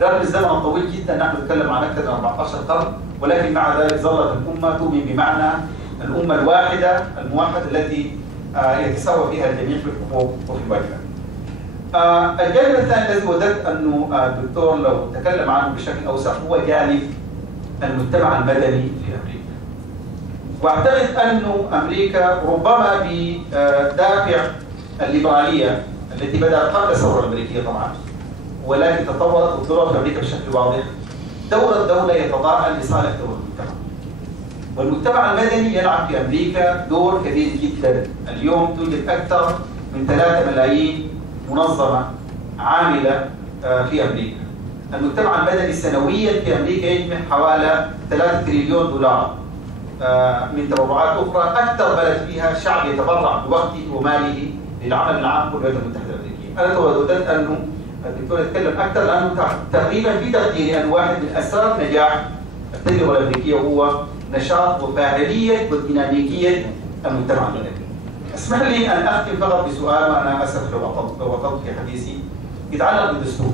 رغم الزمن الطويل جدا، نحن نتكلم عن أكثر من 14 قرن، ولكن مع ذلك ظلت الأمة تؤمن بمعنى الأمة الواحدة الموحدة التي يتساوى فيها الجميع في الحقوق وفي الواجبات. الجانب الثاني الذي وددت أنه الدكتور لو تكلم عنه بشكل أوسع هو جانب المجتمع المدني في أمريكا. واعتقد أنه أمريكا ربما بدافع الليبرالية التي بدأت قبل الثورة الأمريكية طبعا، ولكن تطورت وظهرت في أمريكا بشكل واضح، دور الدولة يتضاءل لصالح دور المجتمع. والمجتمع المدني يلعب في أمريكا دور كبير جدا. اليوم توجد أكثر من 3 ملايين منظمة عاملة في أمريكا. المجتمع المدني سنويا في أمريكا يجمع حوالي 3 تريليون دولار من تبرعات أخرى. أكثر بلد فيها شعب يتبرع بوقته وماله للعمل العام في الولايات المتحدة الأمريكية. أنا توددت أنه الدكتور يتكلم أكثر، لأنه تقريبا في تقديري أن واحد من أسباب نجاح التجربة الأمريكية هو نشاط وفاعلية وديناميكية المجتمع المدني. اسمح لي أن أختم فقط بسؤال، وأنا أسف لو أطلت في حديثي، يتعلق بالدستور.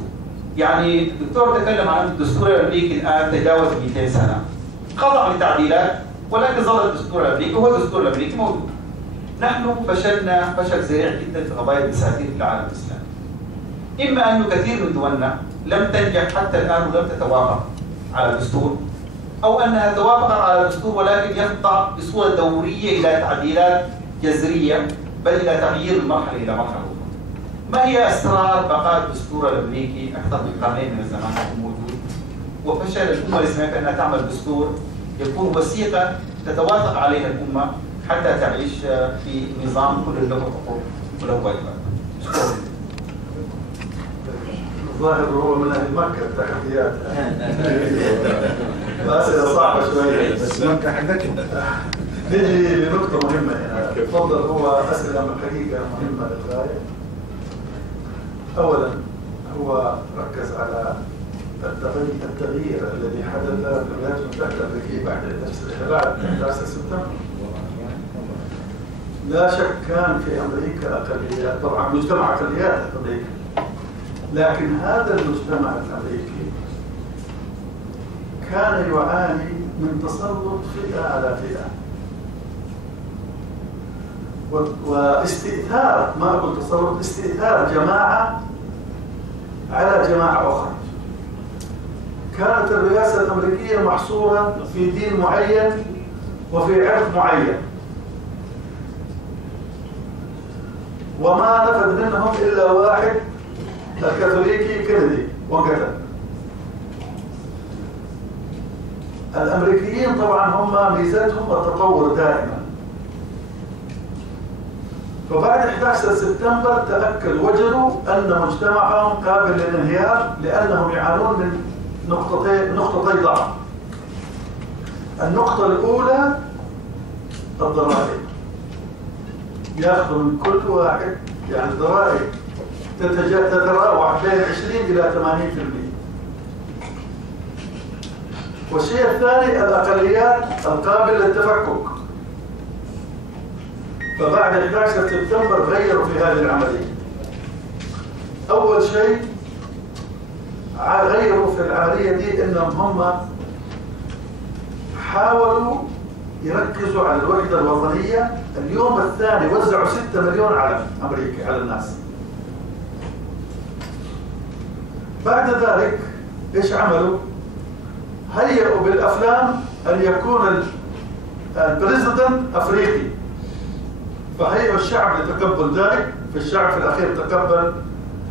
يعني الدكتور تكلم عن الدستور الأمريكي الآن تجاوز 200 سنة، خضع لتعديلات، ولكن ظل الدستور الأمريكي هو الدستور الأمريكي موجود. نحن فشلنا فشل ذريع جدا في قضايا الدساتير في العالم الإسلامي. إما أنه كثير من دولنا لم تنجح حتى الآن ولم تتوافق على الدستور، أو أنها توافقت على الدستور ولكن يخضع بصورة دورية إلى تعديلات جذرية، بل إلى تغيير المرحلة إلى مرحلة أخرى. ما هي أسرار بقاء الدستور الأمريكي أكثر من قرنين من الزمان موجود، وفشل الأمة الإسلامية في أنها تعمل دستور يكون وثيقة تتوافق عليها الأمة حتى تعيش في نظام كل له حقوق وله واجبات. شكرا. الظاهر هو من أهل مكة التحديات. أسئلة صعبة شوية بس مكة حقتهم. نجي لنقطة مهمة هنا. تفضل. هو أسئلة من الحقيقة مهمة للغاية. أولا هو ركز على التغيير الذي حدث في الولايات المتحدة الأمريكية بعد 11 سبتمبر. لا شك كان في أمريكا أقليات، طبعا مجتمع أقليات في أمريكا، لكن هذا المجتمع الأمريكي كان يعاني من تسلط فئة على فئة واستئثار، ما أقول تسلط، استئثار جماعة على جماعة أخرى. كانت الرئاسة الأمريكية محصورة في دين معين وفي عرق معين، وما نفذ منهم إلا واحد الكاثوليكي كندي وقتل. الأمريكيين طبعا هم ميزتهم التطور دائما، فبعد 11 سبتمبر تأكد وجدوا أن مجتمعهم قابل للانهيار لأنهم يعانون من نقطتي ضعف. النقطة الأولى الضرائب، يأخذ من كل واحد، يعني الضرائب تتراوح بين 20 إلى 80%. والشيء الثاني الأقليات القابلة للتفكك. فبعد 11 سبتمبر غيروا في هذه العملية. أول شيء غيروا في العملية دي إنهم هم حاولوا يركزوا على الوحدة الوطنية. اليوم الثاني وزعوا 6 مليون علم أمريكي على الناس. بعد ذلك إيش عملوا؟ هيئوا بالأفلام أن يكون البريزيدنت أفريقي، فهيئوا الشعب لتقبل ذلك. فالشعب في الأخير تقبل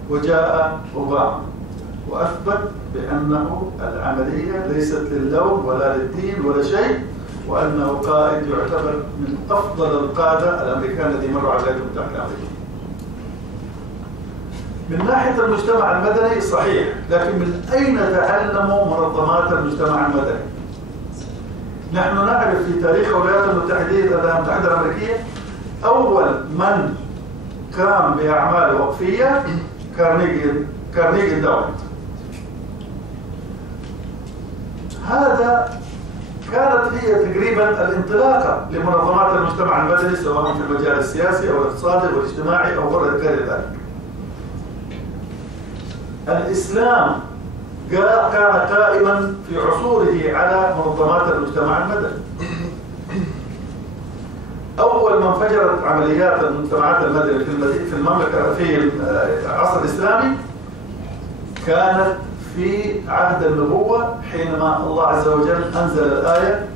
وجاء أوباما وأثبت بأنه العملية ليست للون ولا للدين ولا شيء، وأنه قائد يعتبر من أفضل القادة الأمريكان الذي مروا على الولايات المتحدة الأمريكية. من ناحية المجتمع المدني صحيح، لكن من أين تعلموا منظمات المجتمع المدني؟ نحن نعرف في تاريخ الولايات المتحدة الأمريكية أول من قام بأعمال وقفية كارنيجي انداومنت. هذا كانت هي تقريبا الانطلاقة لمنظمات المجتمع المدني سواء في المجال السياسي أو الاقتصادي أو الاجتماعي أو غير ذلك. الإسلام كان قائما في عصوره على منظمات المجتمع المدني. أول ما انفجرت عمليات المجتمعات المدنية في المملكة في العصر الإسلامي كانت في عهد النبوة، حينما الله عز وجل أنزل الآية: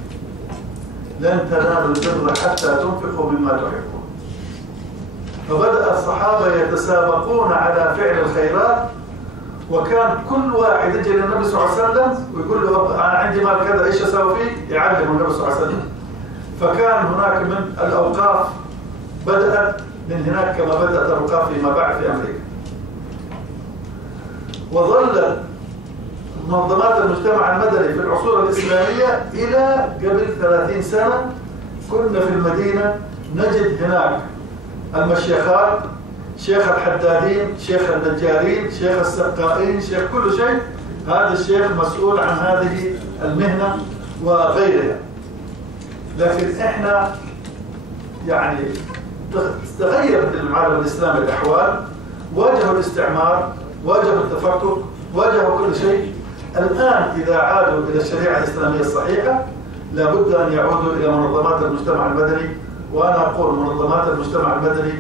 لن تنالوا البر حتى تنفقوا مما تحبون. فبدأ الصحابة يتسابقون على فعل الخيرات، وكان كل واحد يجي للنبي صلى الله عليه وسلم ويقول له أنا عندي مال كذا إيش أسوي فيه؟ يعلم النبي صلى الله عليه وسلم. فكان هناك من الأوقاف بدأت من هناك كما بدأت الأوقاف فيما بعد في أمريكا. وظلت منظمات المجتمع المدني في العصور الإسلامية إلى قبل 30 سنة. كنا في المدينة نجد هناك المشيخات، شيخ الحدادين، شيخ النجارين، شيخ السقائين، شيخ كل شيء. هذا الشيخ مسؤول عن هذه المهنة وغيرها. لكن احنا يعني تغيرت العالم الإسلامي الأحوال، واجهوا الاستعمار، واجهوا التفكك، واجهوا كل شيء. الآن إذا عادوا إلى الشريعة الإسلامية الصحيحة لابد أن يعودوا إلى منظمات المجتمع المدني. وأنا أقول منظمات المجتمع المدني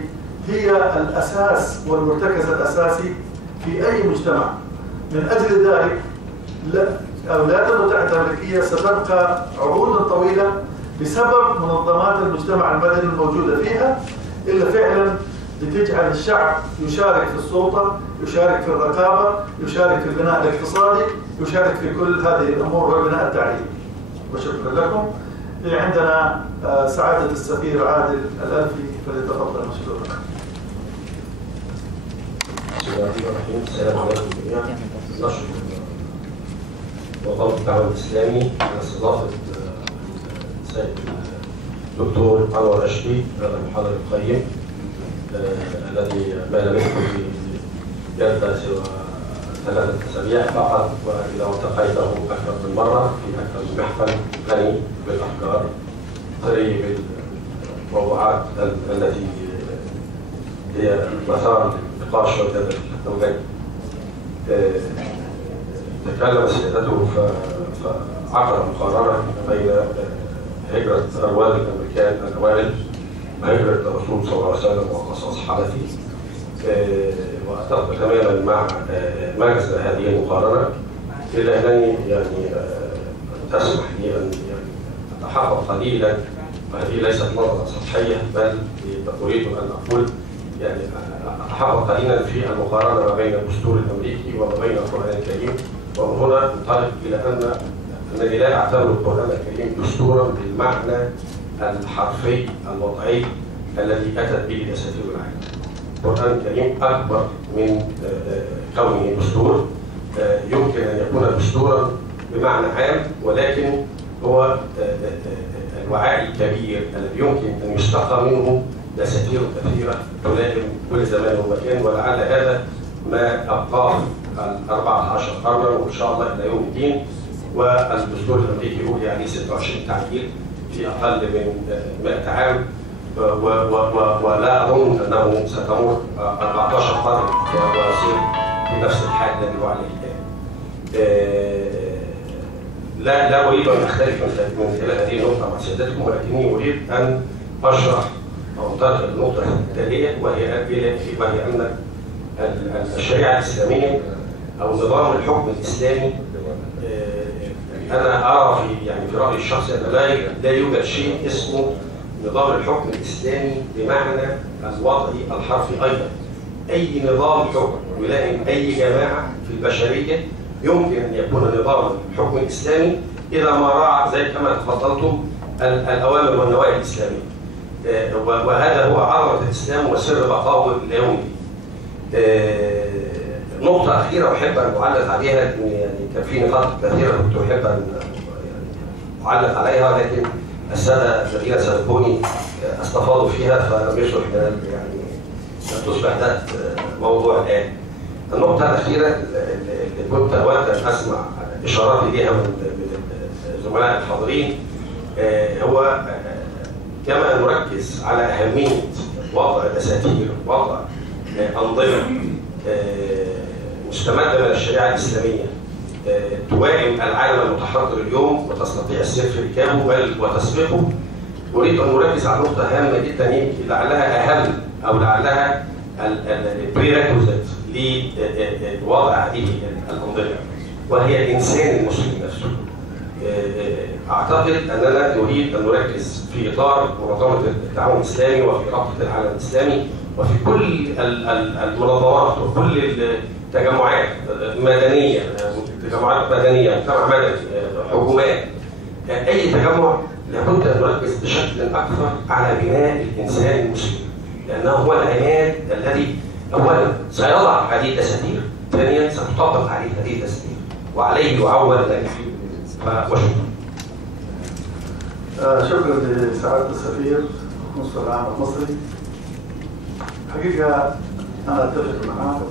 هي الأساس والمرتكز الأساسي في أي مجتمع. من أجل ذلك الولايات المتحدة الأمريكية ستبقى عقودا طويلة بسبب منظمات المجتمع المدني الموجودة فيها، إلا فعلا لتجعل الشعب يشارك في السلطة، يشارك في الرقابة، يشارك في البناء الاقتصادي، يشارك في كل هذه الأمور والبناء التعليمي. وشكرا لكم. عندنا سعادة السفير عادل الألفي، فليتفضل مشكورا. بسم الله الرحمن الرحيم. السلام عليكم جميعا. نشكر وزارة التعاون الإسلامي على استضافة السيد الدكتور أنور أشري هذا المحاضر القيم الذي ما لبثت في جدة سوى 3 أسابيع فقط، وإذا التقيته أكثر من مرة في أكثر من محفل غني بالأفكار، ثري بالموضوعات التي هي مسار النقاش والجدل الدولي. تكلم سيادته فعقد مقارنة بين هجرة أرواد الأمريكان الأوائل وهجرة الرسول صلى الله عليه وسلم وقصص حدثي، وأتفق تماما مع مجلس هذه المقارنة، إلا أنني يعني تسمح لي أن أتحقق قليلا، وهذه ليست نظرة سطحية بل أريد أن أقول يعني أتحقق قليلا في المقارنة ما بين الدستور الأمريكي وما بين القرآن الكريم. ومن هنا انطلق إلى أنني لا أعتبر القرآن الكريم دستورا بالمعنى الحرفي الوضعي الذي أتت به دساتير العالم. القرآن الكريم أكبر من كونه دستور، يمكن أن يكون دستورا بمعنى عام، ولكن هو الوعاء الكبير الذي يمكن أن يستقى منه دساتير كثيرة تلائم كل زمان ومكان، ولعل هذا ما أبقاه 14 قرنا وإن شاء الله إلى يوم الدين. والدستور الأمريكي هو يعني 26 تعديل في أقل من 100 عام، ولا أظن أنه ستمر 14 قرن ويصير بنفس الحال الذي هو عليه الآن. لا أريد أن أختلف من خلال هذه النقطة مع سيادتكم، ولكني أريد أن أشرح أو أنتقل النقطة التالية، وهي أن الشريعة الإسلامية أو نظام الحكم الإسلامي، أنا أرى في رأيي الشخصي أن لا يوجد شيء اسمه نظام الحكم الإسلامي بمعنى الوضعي الحرفي. أيضا أي نظام حكم يلائم أي جماعة في البشرية يمكن أن يكون نظام الحكم الإسلامي إذا ما راعى زي كما تفضلتم الأوامر والنواهي الإسلامية. وهذا هو عظمة الإسلام وسر بقائه إلى يوم الدين. نقطة أخيرة أحب أن أعلق عليها، يعني كان في نقاط كثيرة كنت أحب أن أعلق عليها، لكن السادة الذين سبقوني استفاضوا فيها فلم يصلح يعني أن تصبح ذات موضوع الآن. النقطة الأخيرة اللي كنت أود أن أسمع إشارات إليها من الزملاء الحاضرين هو كما نركز على أهمية وضع دساتير، وضع أنظمة مستمدة من الشريعة الإسلامية توائم العالم المتحضر اليوم وتستطيع السير في ركابه بل وتسبقه. أريد أن نركز على نقطة هامة جدا لعلها أهم أو لعلها البريريكوزيت لوضع هذه الأنظمة، وهي الإنسان المسلم نفسه. أعتقد أننا نريد أن نركز في إطار منظمة التعاون الإسلامي وفي رابطة العالم الإسلامي وفي كل المنظمات وكل التجمعات مدنية، تجمعات مدنية، مجتمع مدني، حكومات، أي تجمع لابد أن نركز بشكل أكثر على بناء الإنسان المسلم، لأنه هو العماد الذي أولا سيضع هذه الدساتير، ثانيا ستطبق عليه هذه الدساتير وعليه يعول ذلك. وشكرا. شكرا لسعادة السفير المنصف العام المصري. حقيقة أنا أتفق معك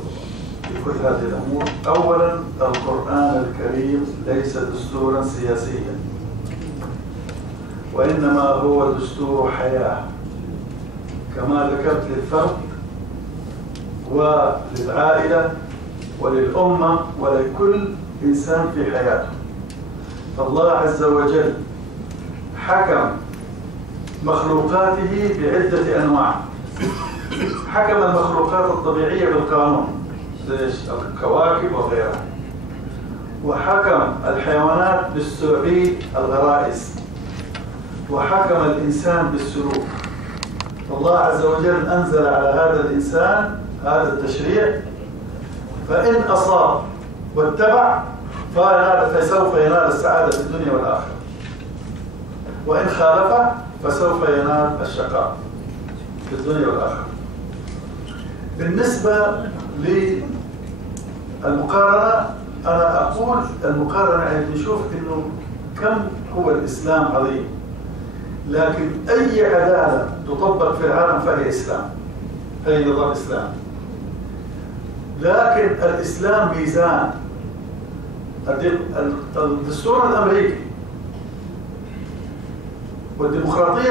في كل هذه الأمور. أولا القرآن الكريم ليس دستورا سياسيا، وإنما هو دستور حياة كما ذكرت للفرد وللعائلة وللأمة ولكل إنسان في حياته. فالله عز وجل حكم مخلوقاته بعدة أنواع. حكم المخلوقات الطبيعية بالقانون زي الكواكب وغيرها، وحكم الحيوانات بالسعي الغرائز، وحكم الإنسان بالسلوك. فالله عز وجل أنزل على هذا الإنسان هذا التشريع، فإن أصاب واتبع فسوف ينال السعادة في الدنيا والآخرة، وإن خالف فسوف ينال الشقاء في الدنيا والآخرة. بالنسبة للمقارنة، أنا أقول المقارنة يعني نشوف إنه كم هو الإسلام عظيم، لكن أي عدالة تطبق في العالم فهي إسلام، هي نظام إسلام. لكن الإسلام ميزان. الدستور الأمريكي والديمقراطية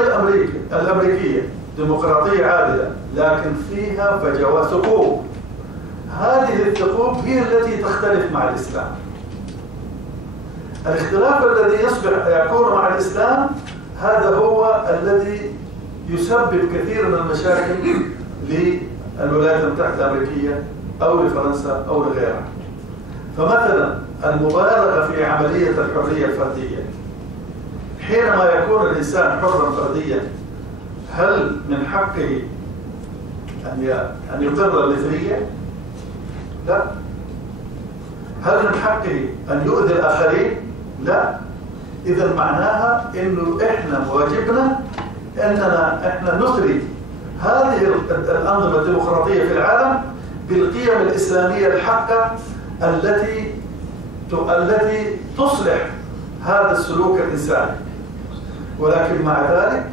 الأمريكية ديمقراطية عادلة، لكن فيها فجوات ثقوب. هذه الثقوب هي التي تختلف مع الإسلام. الاختلاف الذي يكون مع الإسلام هذا هو الذي يسبب كثير من المشاكل للولايات المتحدة الأمريكية أو لفرنسا أو لغيرها. فمثلا المبالغة في عملية الحرية الفردية، حينما يكون الإنسان حرا فرديا هل من حقه أن يقر المثلية؟ لا. هل من حقه أن يؤذي الآخرين؟ لا. إذا معناها إنه إحنا واجبنا أننا إحنا نثري هذه الأنظمة الديمقراطية في العالم بالقيم الإسلامية الحقة التي تصلح هذا السلوك الإنساني. ولكن مع ذلك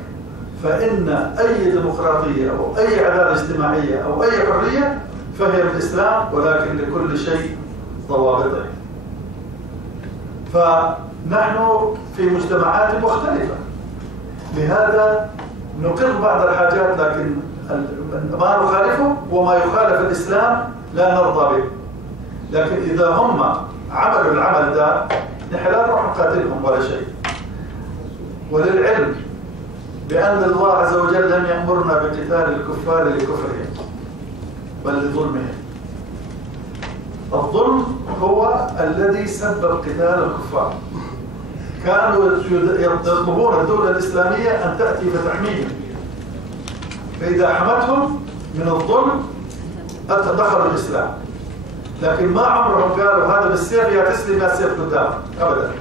فإن أي ديمقراطية أو أي عدالة اجتماعية أو أي حرية فهي بالإسلام، ولكن لكل شيء ضوابطه. فنحن في مجتمعات مختلفة، لهذا نقر بعض الحاجات لكن ما نخالفه، وما يخالف الإسلام لا نرضى به. لكن إذا هم عملوا العمل ده نحن لا نروح نقاتلهم ولا شيء. وللعلم بأن الله عز وجل لم يأمرنا بقتال الكفار لكفرهم بل لظلمهم. الظلم هو الذي سبب قتال الكفار. كانوا يطلبون الدولة الإسلامية أن تأتي فتحميهم، فإذا حمتهم من الظلم دخلوا الإسلام. لكن ما عمرهم قالوا هذا بالسيف يا تسلم يا سيف قدام أبدا.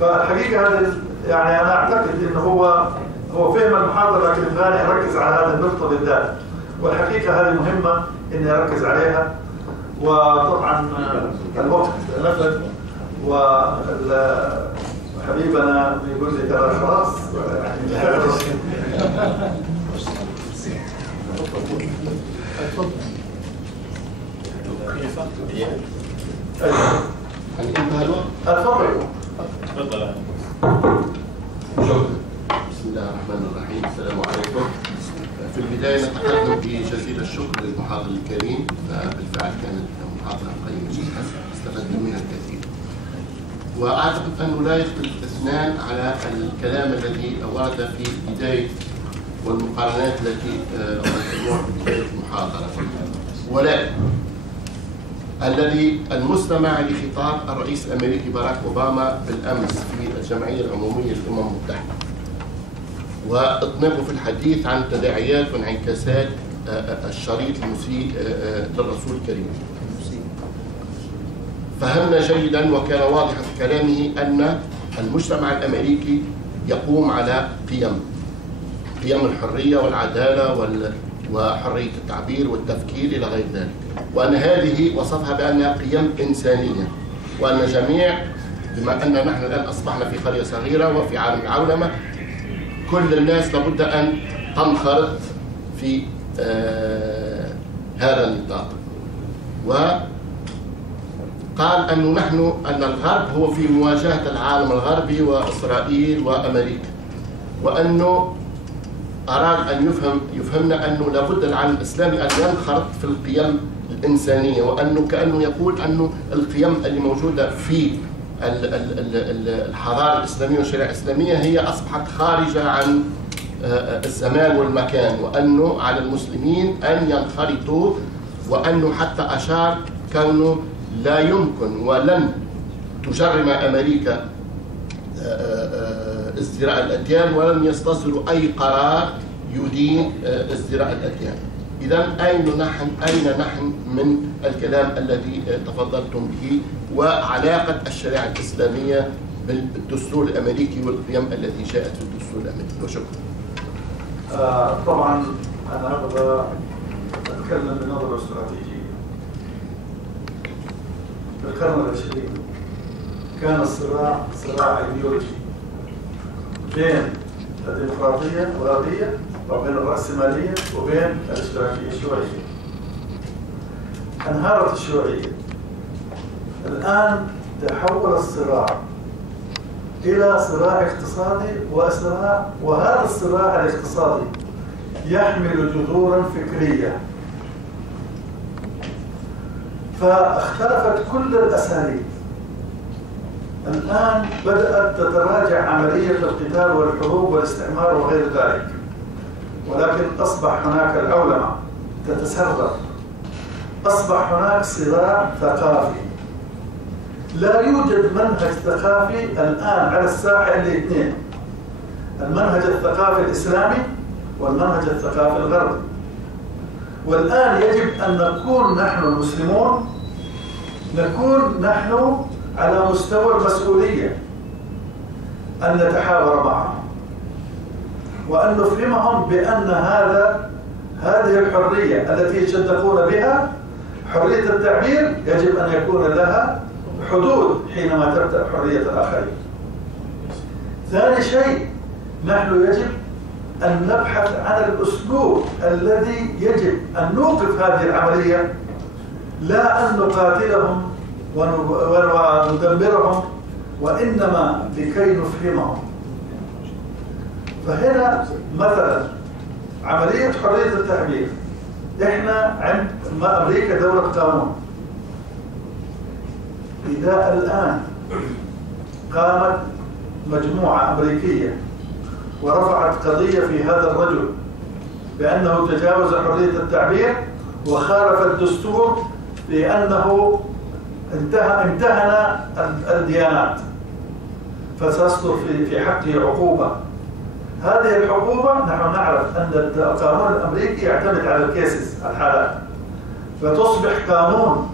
فالحقيقة هذا يعني أنا أعتقد إنه هو فهم المحاضرة، لكن يبغاني أركز على هذه النقطة بالذات، والحقيقة هذه مهمة إني أركز عليها. وطبعا الوقت نفذ وحبيبنا بيقول لي ترى خلاص تفضل. بسم الله الرحمن الرحيم. السلام عليكم. في البداية نتقدم بجزيل الشكر للمحاضر الكريم، فبالفعل كانت محاضرة قيمة جدا استفدنا منها الكثير. وأعتقد أنه لا يختلف الاثنان على الكلام الذي ورد في بداية والمقارنات التي قدموها في بداية المحاضرة، ولكن الذي المستمع لخطاب الرئيس الأمريكي باراك أوباما بالأمس في الجمعية العمومية للأمم المتحدة وإطنابه في الحديث عن تداعيات وانعكاسات الشريط المسيء للرسول الكريم، فهمنا جيدا وكان واضحا في كلامه أن المجتمع الأمريكي يقوم على قيم الحرية والعدالة وحرية التعبير والتفكير إلى غير ذلك، وأن هذه وصفها بأنها قيم إنسانية، وأن جميع بما أن نحن الآن أصبحنا في قرية صغيرة وفي عالم العولمة كل الناس لابد أن تنخرط في هذا النطاق. وقال أن الغرب هو في مواجهة العالم الغربي وإسرائيل وأمريكا، وأنه أراد أن يفهمنا أنه لابد العالم الإسلامي أن ينخرط في القيم الإنسانية، وأنه كأنه يقول أنه القيم اللي موجودة في الحضارة الإسلامية والشريعة الإسلامية هي أصبحت خارجة عن الزمان والمكان، وأنه على المسلمين أن ينخرطوا، وأنه حتى أشار كونه لا يمكن ولن تجرم أمريكا ازدراء الأديان ولن يستصدروا أي قرار يدين ازدراء الأديان. إذا أين نحن من الكلام الذي تفضلتم به وعلاقة الشريعة الإسلامية بالدستور الأمريكي والقيم التي جاءت في الدستور الأمريكي؟ وشكرا. طبعا أنا أبغى أتكلم بنظرة استراتيجية. في القرن العشرين كان الصراع صراع ايديولوجي بين الديمقراطية الغربية وبين الرأسمالية وبين الاشتراكية الشيوعية. انهارت الشيوعية. الآن تحول الصراع إلى صراع اقتصادي وهذا الصراع الاقتصادي يحمل جذورا فكرية، فاختلفت كل الأساليب. الآن بدأت تتراجع عملية القتال والحروب والاستعمار وغير ذلك، ولكن أصبح هناك العولمة تتسرب، أصبح هناك صراع ثقافي. لا يوجد منهج ثقافي الآن على الساحة إلا اثنين: المنهج الثقافي الإسلامي والمنهج الثقافي الغربي. والآن يجب أن نكون نحن المسلمون على مستوى المسؤولية، أن نتحاور معهم وأن نفهمهم بأن هذه الحرية التي يتصدقون بها حرية التعبير يجب أن يكون لها حدود حينما تبدأ حرية الآخرين. ثاني شيء، نحن يجب أن نبحث عن الأسلوب الذي يجب أن نوقف هذه العملية، لا أن نقاتلهم وندمرهم، وإنما لكي نفهمهم. فهنا مثلا عملية حرية التعبير، إحنا عند أمريكا دولة قانون. إذا الآن قامت مجموعة أمريكية ورفعت قضية في هذا الرجل بأنه تجاوز حرية التعبير وخالف الدستور لأنه امتهن الديانات، فستصدر في حقه عقوبة. هذه العقوبة نحن نعرف أن القانون الأمريكي يعتمد على الكيسز، الحالات، فتصبح قانون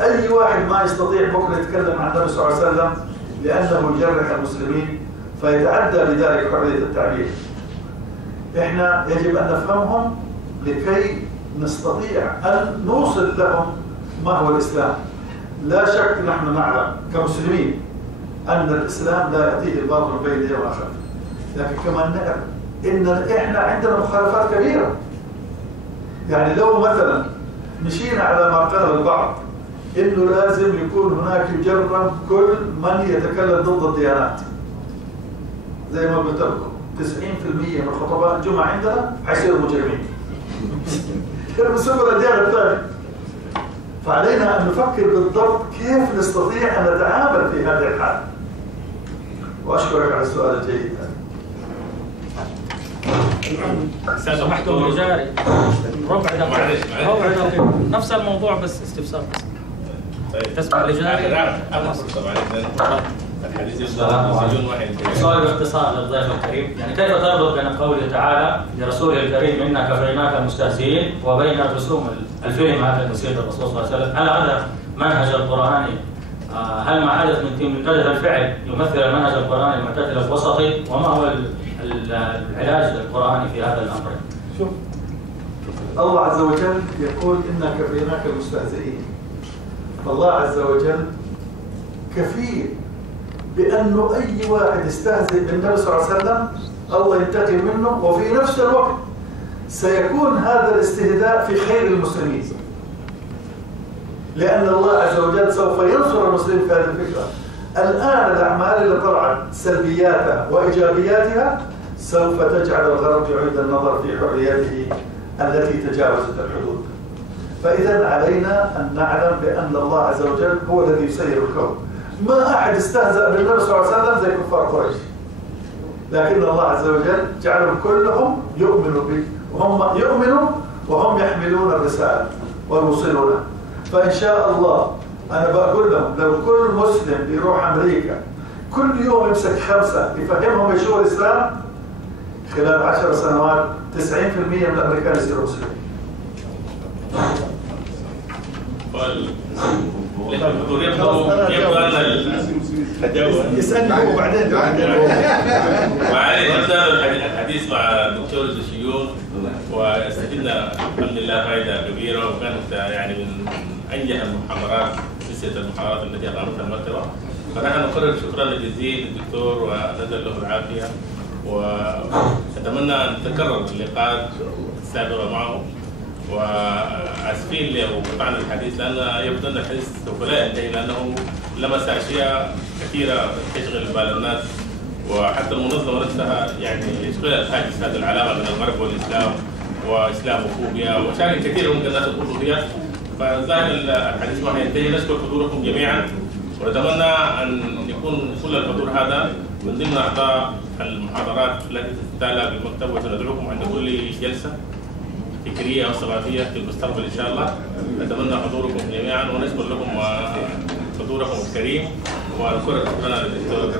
أي واحد ما يستطيع بكرة يتكلم عن النبي صلى الله عليه وسلم لأنه يجرح المسلمين، فيتعدى بذلك حرية التعبير. إحنا يجب أن نفهمهم لكي نستطيع أن نوصل لهم ما هو الإسلام. لا شك نحن نعلم كمسلمين أن الإسلام لا يأتيه الباطل بين يديه وآخره، لكن كمان نعرف إن إحنا عندنا مخالفات كبيرة. يعني لو مثلا مشينا على ما قال البعض إنه لازم يكون هناك يجرم كل من يتكلم ضد الديانات، زي ما قلت لكم 90% من خطباء الجمعة عندنا حيصيروا مجرمين. بسبب الديانة الثانية. فعلينا أن نفكر بالضبط كيف نستطيع أن نتعامل في هذه الحالة. وأشكرك على السؤال الجيد. سمحتم لجاري ربع دقيقة نفس الموضوع بس استفسار بس. تسمع لجاري؟ الحديث يسجون واحد. سؤال باختصار للضيف الكريم، يعني كيف تربط بين قوله تعالى لرسوله الكريم إنا كفيناك المستهزئين وبين رسوم الفيلم هذا المسير الرسول صلى الله عليه وسلم؟ هل هذا منهج القرآني؟ هل ما حدث من كذا الفعل يمثل المنهج القرآني المعتدل الوسطي؟ وما هو العلاج القرآني في هذا الأمر؟ شوف، الله عز وجل يقول إنا كفيناك المستهزئين. فالله عز وجل كفيل بأنه أي واحد يستهزئ بالنبي صلى الله عليه وسلم الله ينتقم منه، وفي نفس الوقت سيكون هذا الاستهزاء في خير المسلمين، لأن الله عز وجل سوف ينصر المسلمين في هذه الفكرة. الآن الأعمال اللي طلعت سلبياتها وإيجابياتها سوف تجعل الغرب يعيد النظر في حريته التي تجاوزت الحدود. فإذا علينا أن نعلم بأن الله عز وجل هو الذي يسير الكون. ما أحد استهزأ بالنبي صلى الله عليه وسلم زي كفار قريش، لكن الله عز وجل جعلهم كلهم يؤمنوا به، وهم يؤمنوا وهم يحملون الرسالة ويوصلونها. فإن شاء الله أنا بقول لهم لو كل مسلم بيروح أمريكا كل يوم يمسك 5 يفهمهم ايش هو الإسلام، خلال 10 سنوات 90% من الأمريكان يصيروا مسلمين. يبقى يسألني هو بعدين. وعليه نبدأ الحديث مع الدكتور الزشيون، واستفدنا الحمد لله فائدة كبيرة، وكانت يعني من أنجح المحاضرات سلسلة المحاضرات التي أقامتها المكتبة. فنحن نقرر شكرا جزيلا للدكتور ونسأل له العافية، ونتمنى أن تتكرر اللقاءات السابقة معه. واسفين لقطعنا الحديث لان يبدو ان الحديث سوف لا ينتهي، لانه لمس اشياء كثيره تشغل بال الناس، وحتى المنظمه نفسها يعني يشغلها حاجز هذه العلاقه بين الغرب والاسلام واسلاموفوبيا ومشاكل كثيره ممكن الناس يخوضوا فيها. فظاهر الحديث ما ينتهي. نشكر حضوركم جميعا، ونتمنى ان يكون كل الحضور هذا من ضمن اعضاء المحاضرات التي تتتالى بالمكتب، وسندعوكم عند كل جلسه فكرية أو ثقافية في المستقبل إن شاء الله. نتمنى حضوركم جميعا، ونشكر لكم حضوركم الكريم، ونشكر شكرا للدكتور.